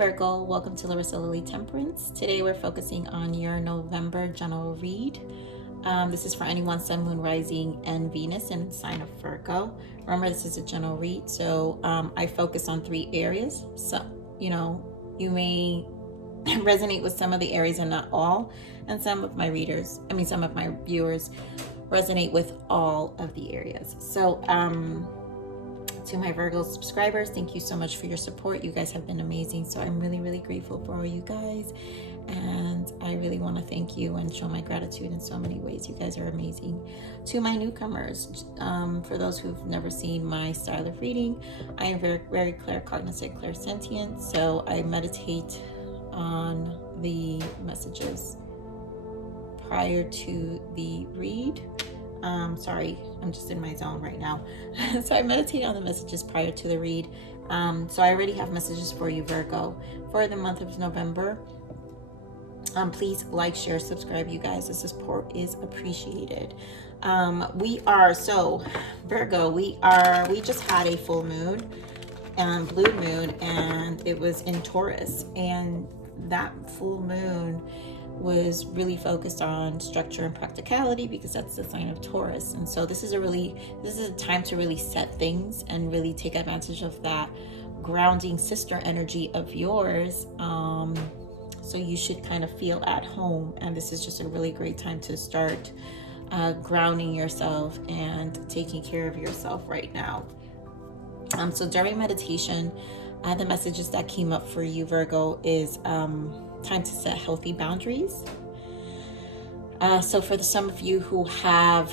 Virgo, welcome to Larisa Lili Temperance. Today we're focusing on your November general read. This is for anyone, Sun, Moon, Rising, and Venus in the sign of Virgo. Remember, this is a general read, so I focus on 3 areas. So, you may resonate with some of the areas and not all, and some of my viewers resonate with all of the areas. So, to my Virgo subscribers, thank you so much for your support. You guys have been amazing, so I'm really, really grateful for all you guys, and I really want to thank you and show my gratitude in so many ways. You guys are amazing. To my newcomers, for those who've never seen my style of reading, I am very, very claircognizant, clairsentient, so I meditate on the messages prior to the read. Sorry, I'm just in my zone right now. So I meditate on the messages prior to the read. So I already have messages for you, Virgo, for the month of November. Please like, share, subscribe, you guys. The support is appreciated. Virgo, we just had a full moon and blue moon, and it was in Taurus, and that full moon was really focused on structure and practicality, because that's the sign of Taurus. And so this is a time to really set things and really take advantage of that grounding sister energy of yours. So you should kind of feel at home, and this is just a really great time to start grounding yourself and taking care of yourself right now. So during meditation, the messages that came up for you, Virgo, is time to set healthy boundaries. So for some of you who have,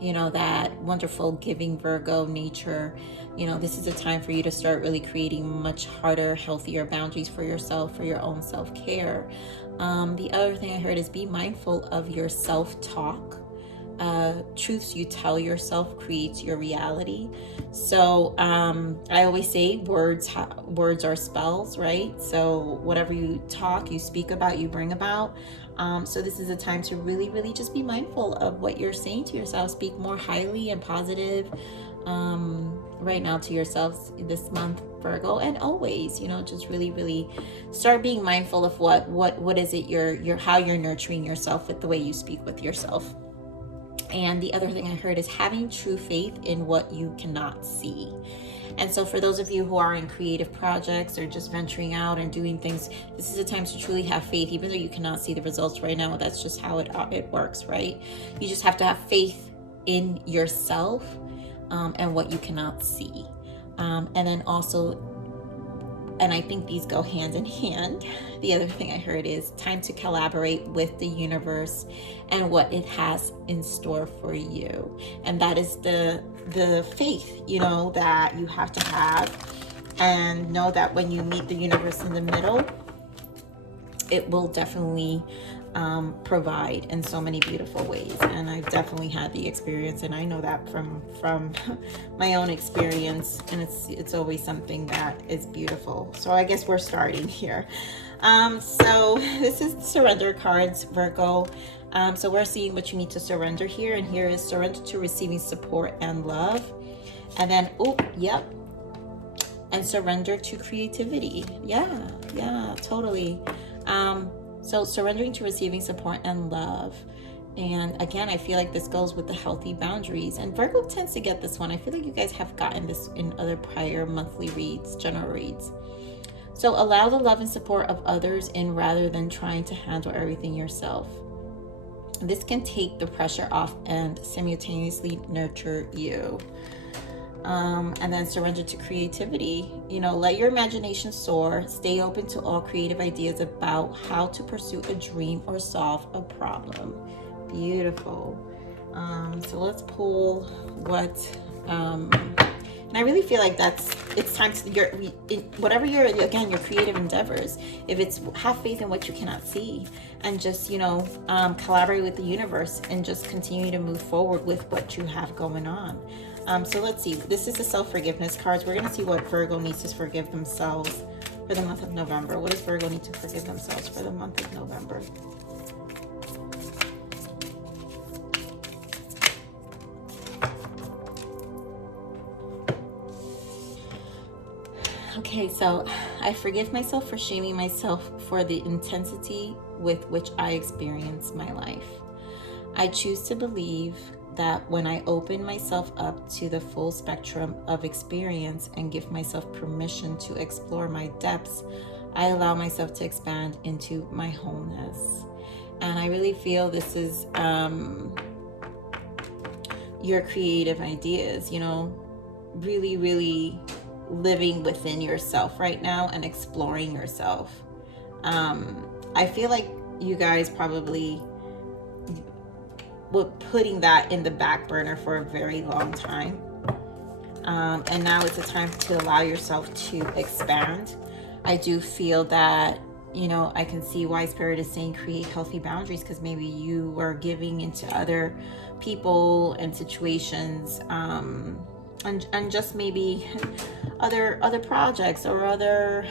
that wonderful giving Virgo nature, this is a time for you to start really creating much harder, healthier boundaries for yourself, for your own self-care. The other thing I heard is be mindful of your self-talk. Truths you tell yourself creates your reality. So I always say words are spells, right? So whatever you talk, you speak about, you bring about. So this is a time to really, really just be mindful of what you're saying to yourself. Speak more highly and positive right now to yourselves this month, Virgo, and always, just really, really start being mindful of what is it you're how you're nurturing yourself with the way you speak with yourself. And the other thing I heard is having true faith in what you cannot see. And so for those of you who are in creative projects or just venturing out and doing things, this is a time to truly have faith, even though you cannot see the results right now. That's just how it works, right? You just have to have faith in yourself and what you cannot see. And then also, and I think these go hand in hand, the other thing I heard is time to collaborate with the universe and what it has in store for you. And that is the faith, that you have to have, and know that when you meet the universe in the middle, it will definitely provide in so many beautiful ways. And I've definitely had the experience, and I know that from my own experience, and it's always something that is beautiful. So I guess we're starting here. So this is the surrender cards, Virgo. So we're seeing what you need to surrender here, and here is surrender to receiving support and love. And then and surrender to creativity. Yeah, totally. So surrendering to receiving support and love. And again, I feel like this goes with the healthy boundaries. And Virgo tends to get this one. I feel like you guys have gotten this in other prior monthly reads, general reads. So allow the love and support of others in rather than trying to handle everything yourself. This can take the pressure off and simultaneously nurture you. And then surrender to creativity. Let your imagination soar. Stay open to all creative ideas about how to pursue a dream or solve a problem. Beautiful. So let's pull what, and I really feel like it's time to whatever your creative endeavors. If it's have faith in what you cannot see, and just collaborate with the universe and just continue to move forward with what you have going on. So let's see. This is the self-forgiveness cards. We're going to see what Virgo needs to forgive themselves for the month of November. What does Virgo need to forgive themselves for the month of November? Okay, so I forgive myself for shaming myself for the intensity with which I experience my life. I choose to believe that when I open myself up to the full spectrum of experience and give myself permission to explore my depths, I allow myself to expand into my wholeness. And I really feel this is your creative ideas, you know, really, really living within yourself right now and exploring yourself. I feel like you guys probably were putting that in the back burner for a very long time. And now it's a time to allow yourself to expand. I do feel that, you know, I can see why Spirit is saying create healthy boundaries, because maybe you were giving into other people and situations, and just maybe other projects or other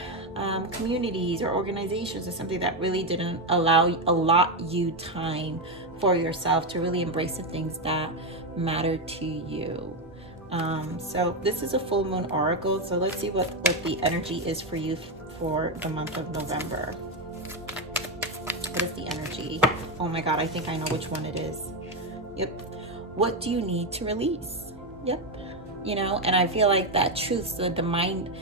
communities or organizations or something that really didn't allot you time for yourself to really embrace the things that matter to you. So this is a full moon oracle. So let's see what the energy is for you for the month of November. What is the energy? Oh my God, I think I know which one it is. Yep. What do you need to release? Yep. You know, and I feel like that truth, so the mind,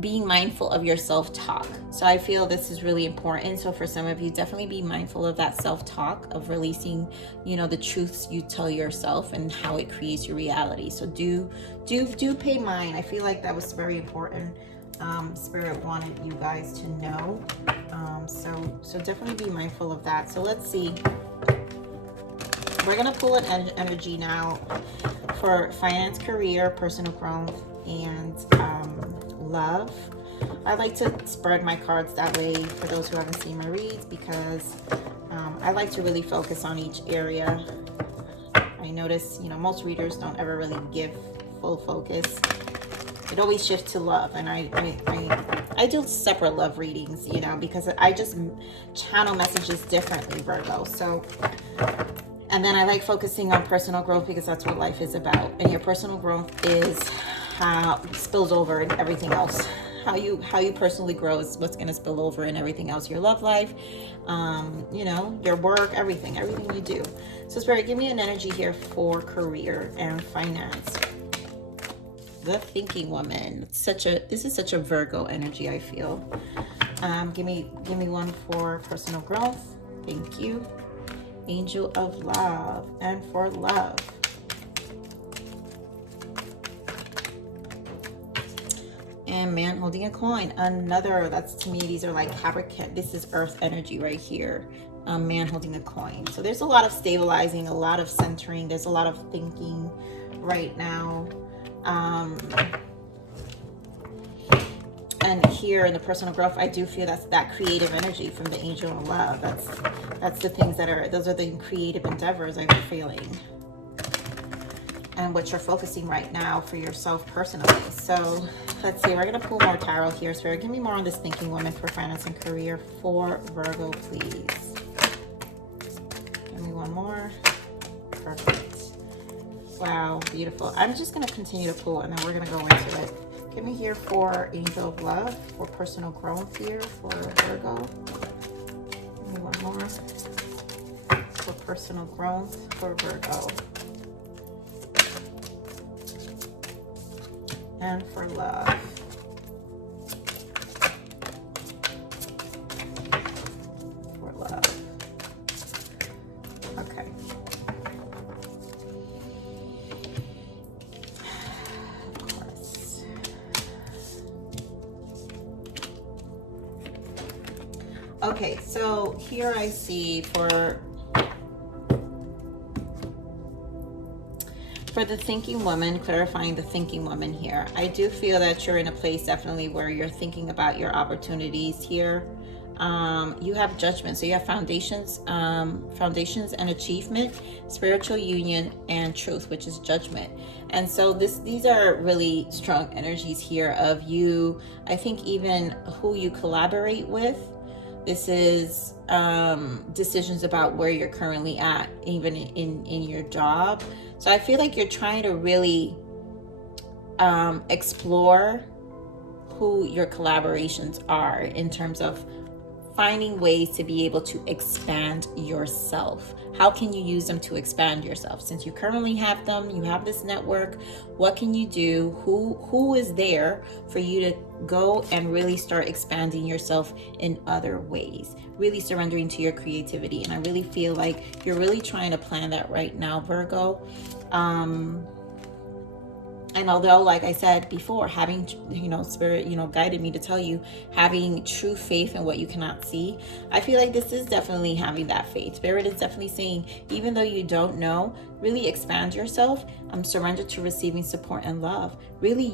being mindful of your self-talk. So I feel this is really important. So for some of you, definitely be mindful of that self-talk, of releasing, you know, the truths you tell yourself and how it creates your reality. So do pay mind. I feel like that was very important. Spirit wanted you guys to know. So definitely be mindful of that. So let's see. We're gonna pull an energy now for finance, career, personal growth, and love. I like to spread my cards that way for those who haven't seen my reads, because I like to really focus on each area. I notice, you know, most readers don't ever really give full focus. It always shifts to love, and I do separate love readings, you know, because I just channel messages differently, Virgo. So, and then I like focusing on personal growth, because that's what life is about. And your personal growth is how spills over in everything else. How you personally grow is what's going to spill over in everything else. Your love life, you know, your work, everything you do. So Spirit, give me an energy here for career and finance. The thinking woman. This is such a Virgo energy, I feel. Give me one for personal growth. Thank you. Angel of love. And for love. And man holding a coin. Another, that's, to me, these are like Capricorn. This is earth energy right here. Man holding a coin. So there's a lot of stabilizing, a lot of centering. There's a lot of thinking right now. And here in the personal growth, I do feel that's that creative energy from the angel of love. That's the things that are, those are the creative endeavors I'm feeling, and what you're focusing right now for yourself personally. So let's see, we're gonna pull more tarot here. Spirit, give me more on this thinking woman for finance and career for Virgo, please. Give me one more. Perfect. Wow, beautiful. I'm just gonna continue to pull, and then we're gonna go into it. Give me here for angel of love for personal growth here for Virgo. Give me one more for personal growth for Virgo. And for love. For love. Okay. Of course. Okay, so here I see for the thinking woman, clarifying the thinking woman here. I do feel that you're in a place definitely where you're thinking about your opportunities here. You have judgment, so you have foundations and achievement, spiritual union, and truth, which is judgment. And so these are really strong energies here of you. I think even who you collaborate with. This is decisions about where you're currently at, even in your job. So I feel like you're trying to really explore who your collaborations are in terms of finding ways to be able to expand yourself. How can you use them to expand yourself? Since you currently have them, you have this network, what can you do? Who is there for you to go and really start expanding yourself in other ways? Really surrendering to your creativity. And I really feel like you're really trying to plan that right now, Virgo. And although, like I said before, having, Spirit, guided me to tell you, having true faith in what you cannot see, I feel like this is definitely having that faith. Spirit is definitely saying, even though you don't know, really expand yourself, surrender to receiving support and love. Really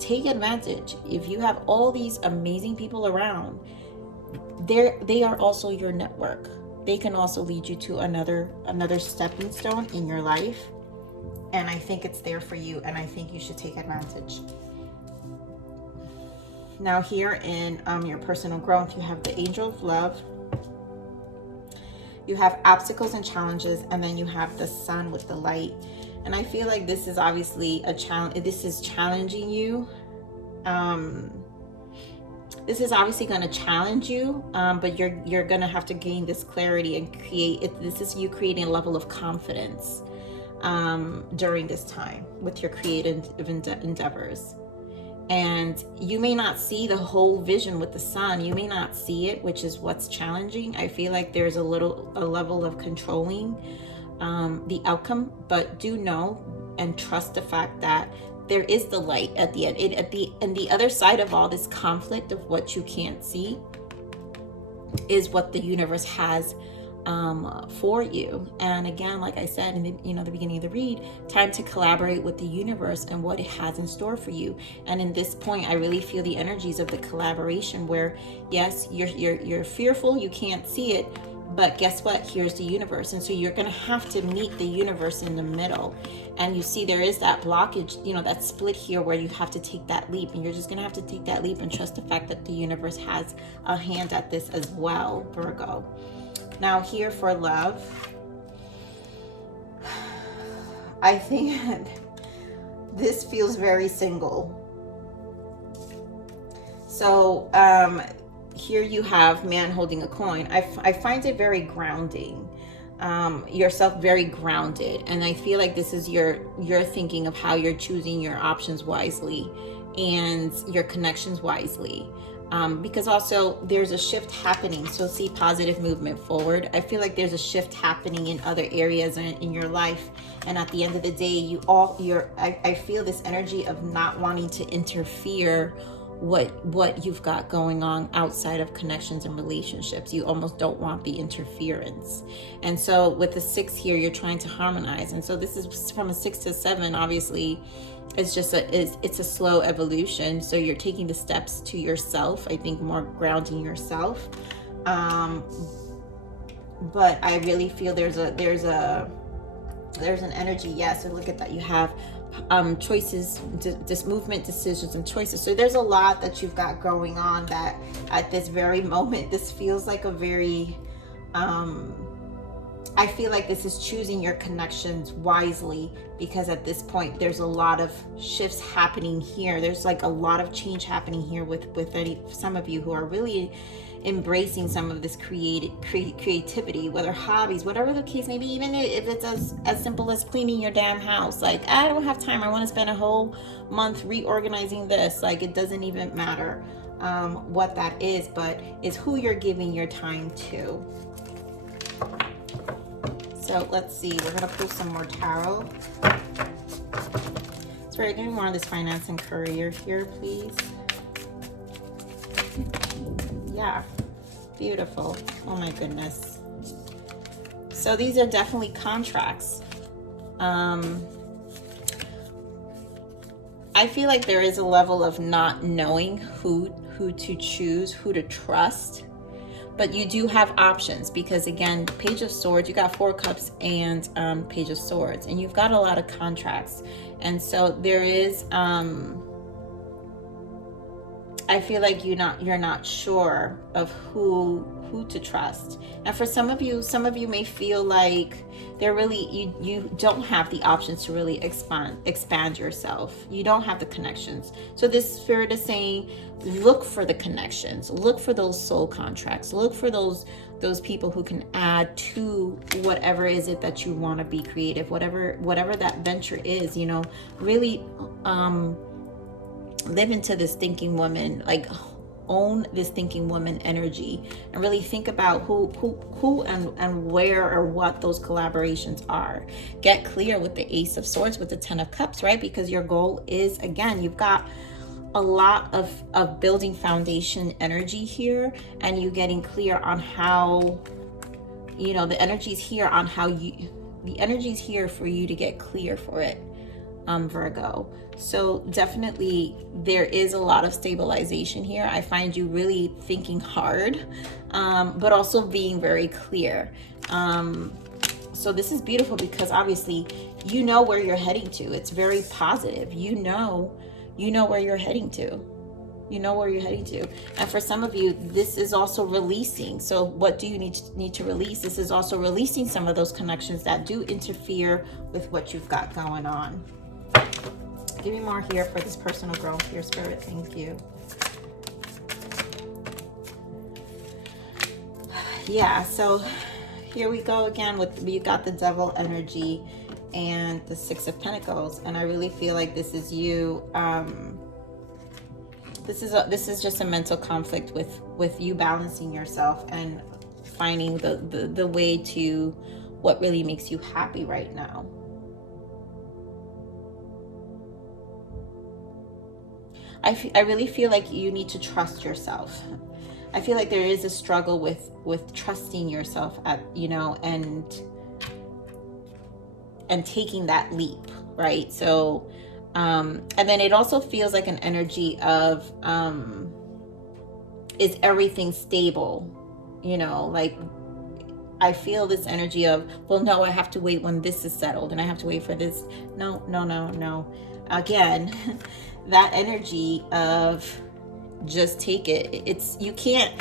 take advantage. If you have all these amazing people around, they are also your network. They can also lead you to another stepping stone in your life. And I think it's there for you, and I think you should take advantage. Now here in your personal growth, you have the Angel of Love, you have obstacles and challenges, and then you have the Sun with the light. And I feel like this is obviously a challenge. This is challenging you. This is obviously going to challenge you, but you're going to have to gain this clarity and this is you creating a level of confidence during this time with your creative endeavors. And you may not see the whole vision with the Sun. You may not see it, which is what's challenging. I feel like there's a level of controlling the outcome, but do know and trust the fact that there is the light at the end. And the other side of all this conflict of what you can't see is what the universe has for you. And again, like I said in the beginning of the read, time to collaborate with the universe and what it has in store for you. And in this point, I really feel the energies of the collaboration where, yes, you're fearful, you can't see it, but guess what? Here's the universe. And so you're going to have to meet the universe in the middle. And you see there is that blockage, that split here where you have to take that leap. And you're just going to have to take that leap and trust the fact that the universe has a hand at this as well, Virgo. Now here for love, I think this feels very single. So here you have man holding a coin. I find it very grounding, yourself very grounded. And I feel like this is your thinking of how you're choosing your options wisely and your connections wisely. Because also there's a shift happening. So see positive movement forward. I feel like there's a shift happening in other areas in your life. And at the end of the day, I feel this energy of not wanting to interfere what you've got going on outside of connections and relationships. You almost don't want the interference. And so with the 6 here, you're trying to harmonize. And so this is from a 6 to 7, obviously. It's just it's a slow evolution. So you're taking the steps to yourself. I think more grounding yourself. But I really feel there's an energy. Yes. So look at that. You have choices, this movement, decisions, and choices. So there's a lot that you've got going on that at this very moment, this feels like a very, I feel like this is choosing your connections wisely, because at this point there's a lot of shifts happening here. There's like a lot of change happening here with some of you who are really embracing some of this creativity, whether hobbies, whatever the case may be, even if it's as simple as cleaning your damn house. Like, I don't have time, I want to spend a whole month reorganizing this. Like, it doesn't even matter what that is, but it's who you're giving your time to. So let's see, we're gonna pull some more tarot. So we're getting more on this finance and career here, please. Yeah, beautiful. Oh my goodness. So these are definitely contracts. I feel like there is a level of not knowing who to choose, who to trust. But you do have options, because again, Page of Swords, you got 4 Cups and Page of Swords, and you've got a lot of contracts. And so there is, I I feel like you're not sure of who to trust. And for some of you may feel like they're really, you don't have the options to really expand yourself. You don't have the connections. So this spirit is saying, look for the connections, look for those soul contracts, look for those people who can add to whatever is it that you want to be creative, whatever that venture is, you know, really live into this thinking woman, like own this thinking woman energy, and really think about who and where or what those collaborations are. Get clear with the Ace of Swords, with the 10 of Cups, right? Because your goal is, again, you've got a lot of building foundation energy here, and you getting clear on how, you know, the energy's here on how you, the energy's here for you to get clear for it, Virgo. So definitely there is a lot of stabilization here. I find you really thinking hard, but also being very clear. So this is beautiful because obviously you know where you're heading to. It's very positive. You know where you're heading to. You know where you're heading to. And for some of you, this is also releasing. So what do you need to release? This is also releasing some of those connections that do interfere with what you've got going on. Give me more here for this personal growth here, Spirit. Thank you. Yeah, so here we go again with, you got the Devil energy and the 6 of Pentacles, and I really feel like this is you. This is just a mental conflict with you balancing yourself and finding the way to what really makes you happy right now. I really feel like you need to trust yourself. I feel like there is a struggle with trusting yourself, at, you know, and taking that leap, right? So, and then it also feels like an energy of, is everything stable? You know, like, I feel this energy of, well, no, I have to wait when this is settled and I have to wait for this. No. Again, that energy of just take it. It's, you can't,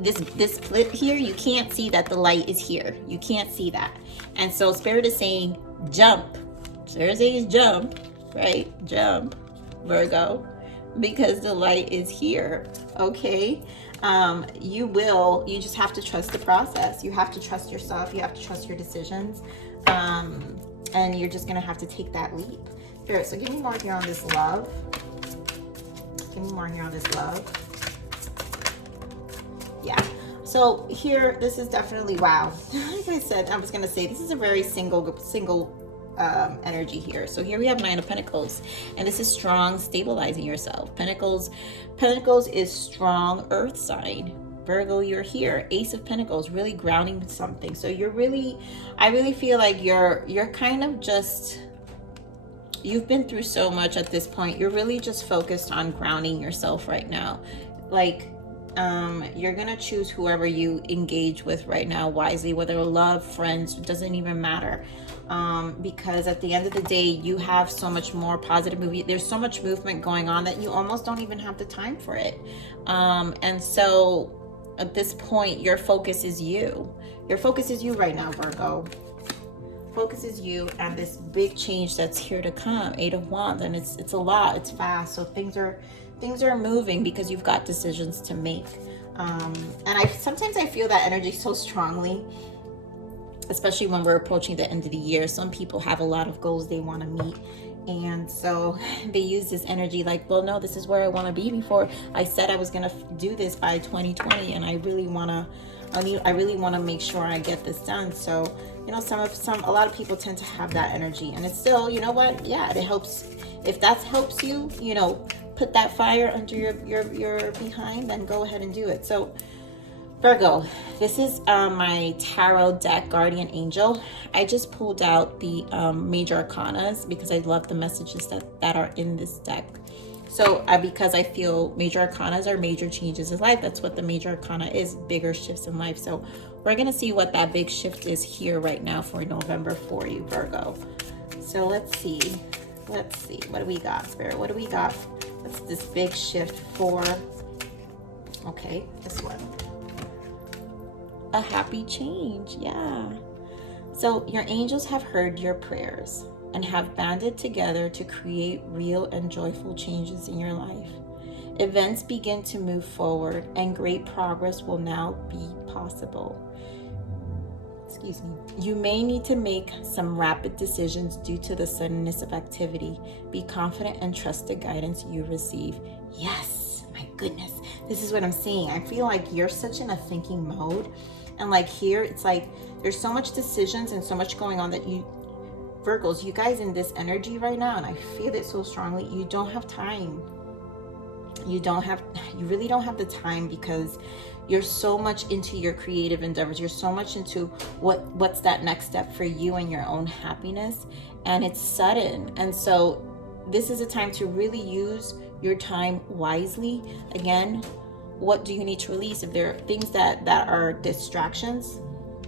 this split here, you can't see that the light is here. You can't see that. And so Spirit is saying, jump. Spirit is saying jump, right? Jump, Virgo, because the light is here, okay? You just have to trust the process. You have to trust yourself. You have to trust your decisions. And you're just gonna have to take that leap. Spirit, so give me more here on this love. Give me more here on this love. Yeah. So here, this is definitely, wow. Like I said, I was gonna say, this is a very single energy here. So here we have 9 of Pentacles, and this is strong, stabilizing yourself. Pentacles is strong earth sign. Virgo, you're here. Ace of Pentacles, really grounding something. So you're really, I really feel like you're kind of just, you've been through so much at this point. You're really just focused on grounding yourself right now. Like, you're gonna choose whoever you engage with right now wisely, whether love, friends, it doesn't even matter. Because at the end of the day, you have so much more positive movement. There's so much movement going on that you almost don't even have the time for it. And so at this point, your focus is you. Your focus is you right now, Virgo. Focus is you and this big change that's here to come. 8 of Wands, and it's a lot. It's fast. So things are moving because you've got decisions to make. And sometimes I feel that energy so strongly, especially when we're approaching the end of the year. Some people have a lot of goals they want to meet, and so they use this energy like, well, no, this is where I want to be before. I said I was gonna do this by 2020, and I really want to make sure I get this done. So, you know, a lot of people tend to have that energy, and it's still, you know what? Yeah, it helps. If that helps you, you know, put that fire under your behind, then go ahead and do it. So Virgo, this is my tarot deck, Guardian Angel. I just pulled out the major arcanas because I love the messages that are in this deck. So because I feel major arcanas are major changes in life. That's what the major arcana is, bigger shifts in life. So we're going to see what that big shift is here right now for November for you, Virgo. So let's see. What do we got, Spirit? What do we got? That's this big shift for Okay, this one. A happy change, yeah. So your angels have heard your prayers and have banded together to create real and joyful changes in your life. Events begin to move forward and great progress will now be possible. Excuse me. You may need to make some rapid decisions due to the suddenness of activity. Be confident and trust the guidance you receive. Yes, my goodness. This is what I'm seeing. I feel like you're such in a thinking mode. And like here, it's like there's so much decisions and so much going on that you, Virgos, you guys in this energy right now, and I feel it so strongly, you don't have time. You really don't have the time because you're so much into your creative endeavors. You're so much into what's that next step for you and your own happiness. And it's sudden. And so this is a time to really use your time wisely. Again, what do you need to release? If there are things that are distractions,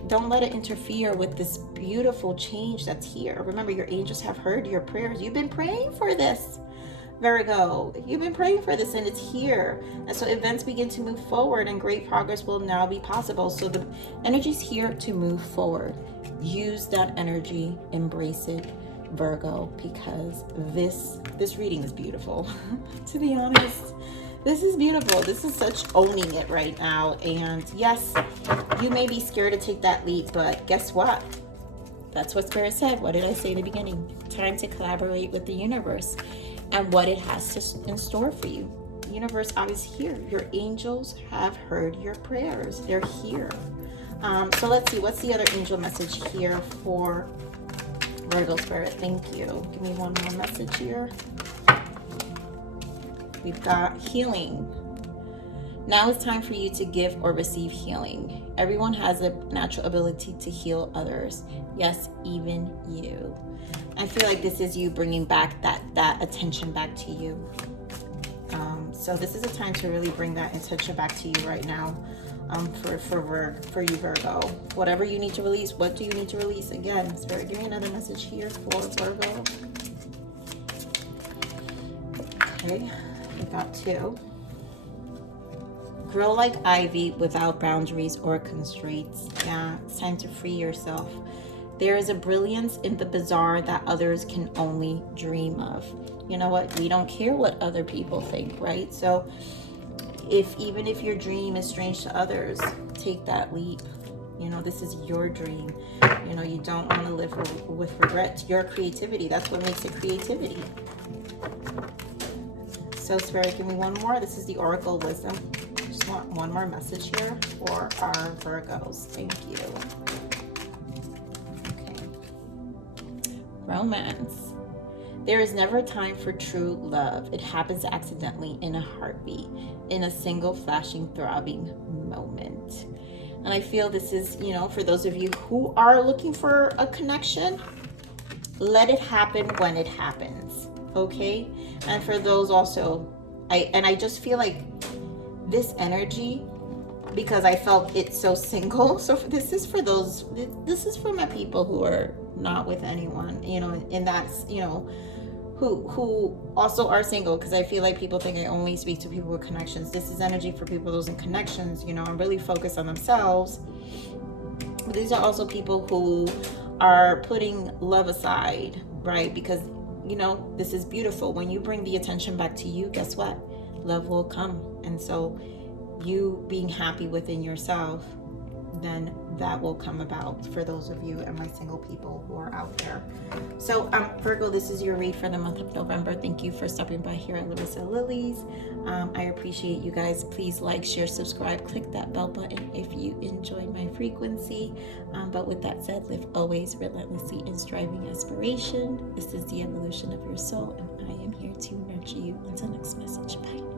don't let it interfere with this beautiful change that's here. Remember, your angels have heard your prayers. You've been praying for this, Virgo. You've been praying for this and it's here. And so events begin to move forward and great progress will now be possible. So the energy's here to move forward. Use that energy, embrace it, Virgo, because this reading is beautiful. To be honest, this is beautiful. This is such owning it right now. And yes, you may be scared to take that leap, but guess what? That's what Spirit said. What did I say in the beginning? Time to collaborate with the universe and what it has in store for you. The universe is here. Your angels have heard your prayers. They're here. So let's see. What's the other angel message here for Virgo Spirit? Thank you. Give me one more message here. We've got healing. Now it's time for you to give or receive healing. Everyone has a natural ability to heal others. Yes, even you. I feel like this is you bringing back that attention back to you. So this is a time to really bring that attention back to you right now. For you, Virgo. Whatever you need to release. What do you need to release? Again, Spirit, give me another message here for Virgo. Okay. We got two. Grow like ivy without boundaries or constraints. Yeah, it's time to free yourself. There is a brilliance in the bizarre that others can only dream of. You know what? We don't care what other people think, right? So even if your dream is strange to others, take that leap. You know, this is your dream. You know, you don't want to live with regret. Your creativity, that's what makes it creativity. So Spirit, give me one more. This is the Oracle Wisdom. Just want one more message here for our Virgos. Thank you. Okay. Romance. There is never a time for true love. It happens accidentally in a heartbeat, in a single flashing, throbbing moment. And I feel this is, you know, for those of you who are looking for a connection, let it happen when it happens. Okay? And for those also, I just feel like this energy, because I felt it's so single. So this is for my people who are not with anyone, you know, and that's, you know, who also are single, because I feel like people think I only speak to people with connections. This is energy for people those in connections, you know, and really focus on themselves. But these are also people who are putting love aside, right? Because, you know, this is beautiful. When you bring the attention back to you, guess what? Love will come. And so you being happy within yourself, then that will come about for those of you and my single people who are out there. So Virgo, this is your read for the month of November. Thank you for stopping by here at Larisa Lili's. I appreciate you guys. Please like, share, subscribe, click that bell button if you enjoyed my frequency. But with that said, live always relentlessly in striving aspiration. This is the evolution of your soul, and I am here to nurture you. Until next message, bye.